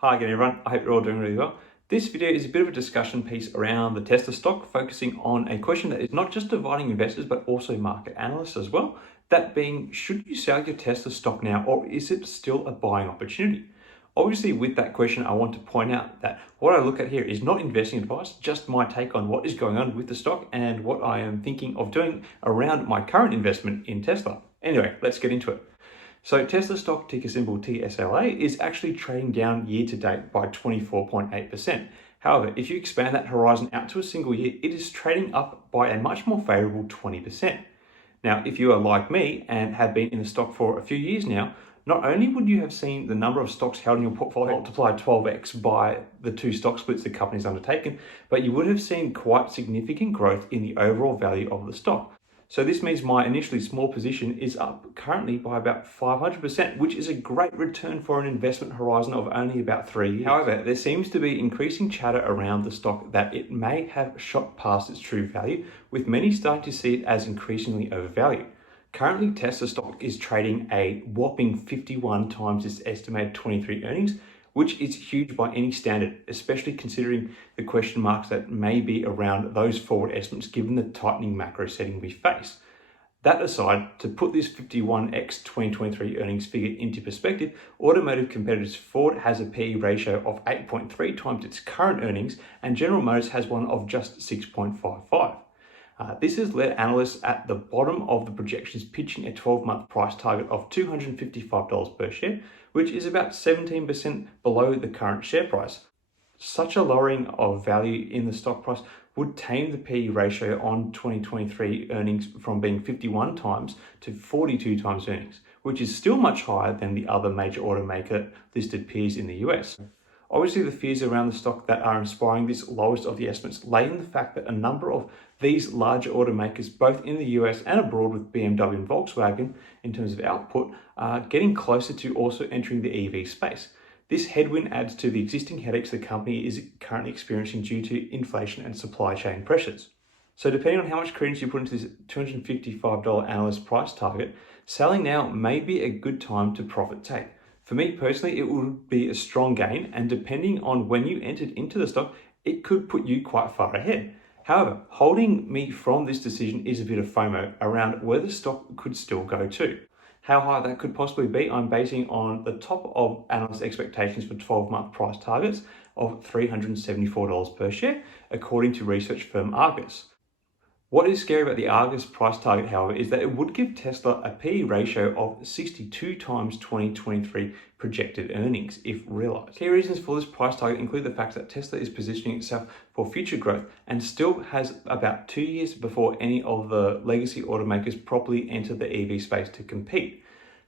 Hi again everyone, I hope you're all doing really well. This video is a bit of a discussion piece around the Tesla stock, focusing on a question that is not just dividing investors but also market analysts as well. That being, should you sell your Tesla stock now or is it still a buying opportunity? Obviously with that question I want to point out that what I look at here is not investing advice, just my take on what is going on with the stock and what I am thinking of doing around my current investment in Tesla. Anyway, let's get into it. So Tesla stock, ticker symbol TSLA, is actually trading down year to date by 24.8%. However, if you expand that horizon out to a single year, it is trading up by a much more favorable 20%. Now, if you are like me and have been in the stock for a few years now, not only would you have seen the number of stocks held in your portfolio multiply 12x by the two stock splits the company's undertaken, but you would have seen quite significant growth in the overall value of the stock. So this means my initially small position is up currently by about 500%, which is a great return for an investment horizon of only about 3 years. However, there seems to be increasing chatter around the stock that it may have shot past its true value, with many starting to see it as increasingly overvalued. Currently, Tesla stock is trading a whopping 51 times its estimated 23 earnings, which is huge by any standard, especially considering the question marks that may be around those forward estimates given the tightening macro setting we face. That aside, to put this 51x 2023 earnings figure into perspective, automotive competitors Ford has a PE ratio of 8.3 times its current earnings, and General Motors has one of just 6.55. This has led analysts at the bottom of the projections pitching a 12-month price target of $255 per share, which is about 17% below the current share price. Such a lowering of value in the stock price would tame the PE ratio on 2023 earnings from being 51 times to 42 times earnings, which is still much higher than the other major automaker listed peers in the US. Obviously, the fears around the stock that are inspiring this lowest of the estimates lay in the fact that a number of these larger automakers, both in the US and abroad with BMW and Volkswagen in terms of output, are getting closer to also entering the EV space. This headwind adds to the existing headaches the company is currently experiencing due to inflation and supply chain pressures. So depending on how much credence you put into this $255 analyst price target, selling now may be a good time to profit take. For me personally, it would be a strong gain, and depending on when you entered into the stock, it could put you quite far ahead. However, holding me from this decision is a bit of FOMO around where the stock could still go to. How high that could possibly be, I'm basing on the top of analyst expectations for 12-month price targets of $374 per share, according to research firm Argus. What is scary about the Argus price target, however, is that it would give Tesla a PE ratio of 62 times 2023 projected earnings if realized. Key reasons for this price target include the fact that Tesla is positioning itself for future growth and still has about 2 years before any of the legacy automakers properly enter the EV space to compete.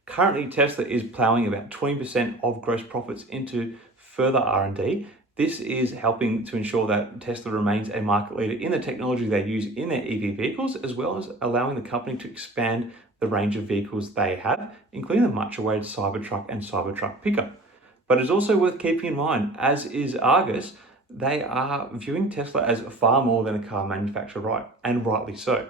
Currently, Tesla is plowing about 20% of gross profits into further R&D. This is helping to ensure that Tesla remains a market leader in the technology they use in their EV vehicles, as well as allowing the company to expand the range of vehicles they have, including the much-awaited Cybertruck and Cybertruck pickup. But it's also worth keeping in mind, as is Argus, they are viewing Tesla as far more than a car manufacturer, right? And rightly so.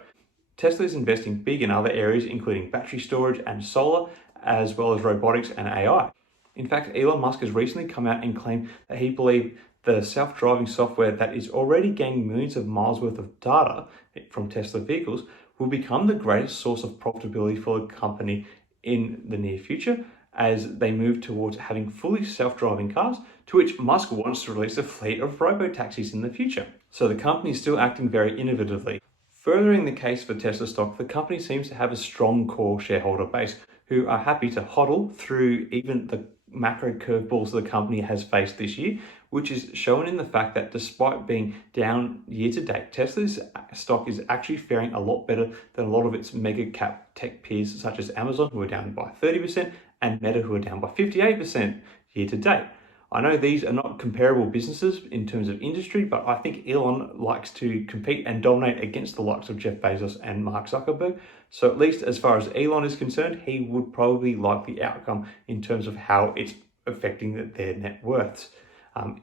Tesla is investing big in other areas, including battery storage and solar, as well as robotics and AI. In fact, Elon Musk has recently come out and claimed that he believes the self-driving software that is already gaining millions of miles worth of data from Tesla vehicles will become the greatest source of profitability for the company in the near future as they move towards having fully self-driving cars, to which Musk wants to release a fleet of robo-taxis in the future. So the company is still acting very innovatively. Furthering the case for Tesla stock, the company seems to have a strong core shareholder base who are happy to hodl through even the macro curveballs the company has faced this year, which is shown in the fact that despite being down year to date, Tesla's stock is actually faring a lot better than a lot of its mega cap tech peers such as Amazon, who are down by 30%, and Meta, who are down by 58% year to date. I know these are not comparable businesses in terms of industry, but I think Elon likes to compete and dominate against the likes of Jeff Bezos and Mark Zuckerberg. So at least as far as Elon is concerned, he would probably like the outcome in terms of how it's affecting their net worths.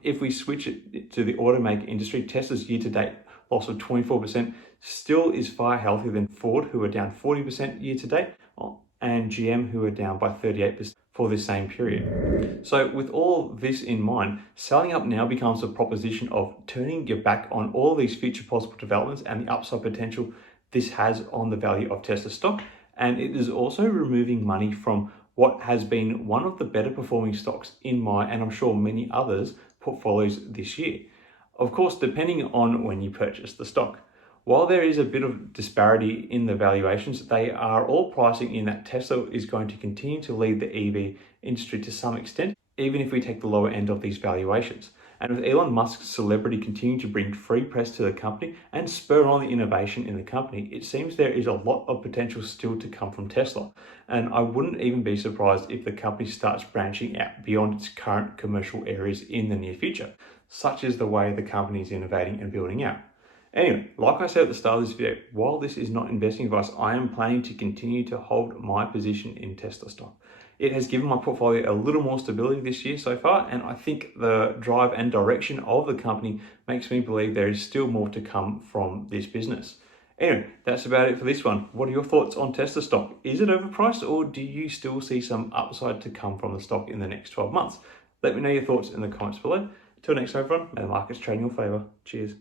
If we switch it to the automaker industry, Tesla's year-to-date loss of 24% still is far healthier than Ford, who are down 40% year-to-date, and GM, who are down by 38%. for this same period. So with all this in mind, selling up now becomes a proposition of turning your back on all these future possible developments and the upside potential this has on the value of Tesla stock. And it is also removing money from what has been one of the better performing stocks in my, and I'm sure many others, portfolios this year. Of course, depending on when you purchase the stock. While there is a bit of disparity in the valuations, they are all pricing in that Tesla is going to continue to lead the EV industry to some extent, even if we take the lower end of these valuations. And with Elon Musk's celebrity continuing to bring free press to the company and spur on the innovation in the company, it seems there is a lot of potential still to come from Tesla. And I wouldn't even be surprised if the company starts branching out beyond its current commercial areas in the near future, such as the way the company is innovating and building out. Anyway, like I said at the start of this video, while this is not investing advice, I am planning to continue to hold my position in Tesla stock. It has given my portfolio a little more stability this year so far, and I think the drive and direction of the company makes me believe there is still more to come from this business. Anyway, that's about it for this one. What are your thoughts on Tesla stock? Is it overpriced, or do you still see some upside to come from the stock in the next 12 months? Let me know your thoughts in the comments below. Till next time, everyone, may the markets trade in your favor. Cheers.